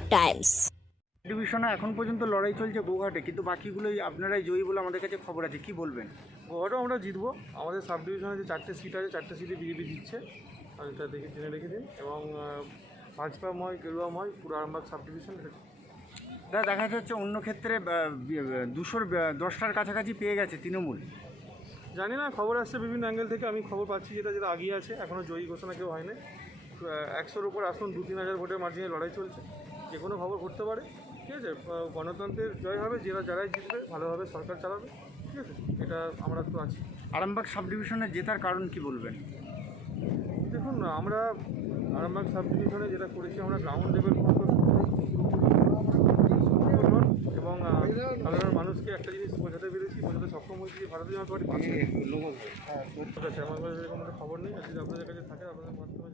Arambagh Times. ডিভিশনে এখন পর্যন্ত লড়াই চলছে গোঘাটে, কিন্তু বাকিগুলোই আপনারাই জয়ী বলে আমাদের কাছে খবর আছে, কি বলবেন? গোঘাটেও আমরা জিতবো। আমাদের সাব ডিভিশনে যে 4টে সিট আছে, 4টে সিটে বিজেপি জিতছে, আমি তা দেখে জেনে রেখে দিন। এবং ভাজপাময় গেরুয়াময় পুরো আরামবাগ সাব ডিভিশন দাদা, দেখা যাচ্ছে অন্য ক্ষেত্রে 210টার কাছাকাছি পেয়ে গেছে তৃণমূল। জানি না, খবর আসছে বিভিন্ন অ্যাঙ্গেল থেকে, আমি খবর পাচ্ছি যেটা যেটা আগিয়ে আছে, এখনও জয়ী ঘোষণা কেউ হয়নি। 100-র উপর আসুন, 2-3 হাজার ভোটের মার্জিনে লড়াই চলছে, যে কোনো খবর ঘটতে পারে। ঠিক আছে, গণতন্ত্রের জয় হবে, যারাই জিতবে ভালোভাবে সরকার চালাবে। ঠিক আছে, এটা আমরা তো আছি। আরামবাগ সাব ডিভিশনে জেতার কারণ কি বলবেন? দেখুন, আমরা আরামবাগ সাব ডিভিশনে যেটা করেছি, আমরা গ্রাউন্ড লেভেল এবং সাধারণ মানুষকে একটা জিনিস বোঝাতে সক্ষম হয়েছি যে ভারতীয় জনতা পার্টি পাচ্ছে। ঠিক আছে, আমার কাছে কোনো খবর নেই, যদি আপনাদের কাছে থাকে আপনাদের মাধ্যমে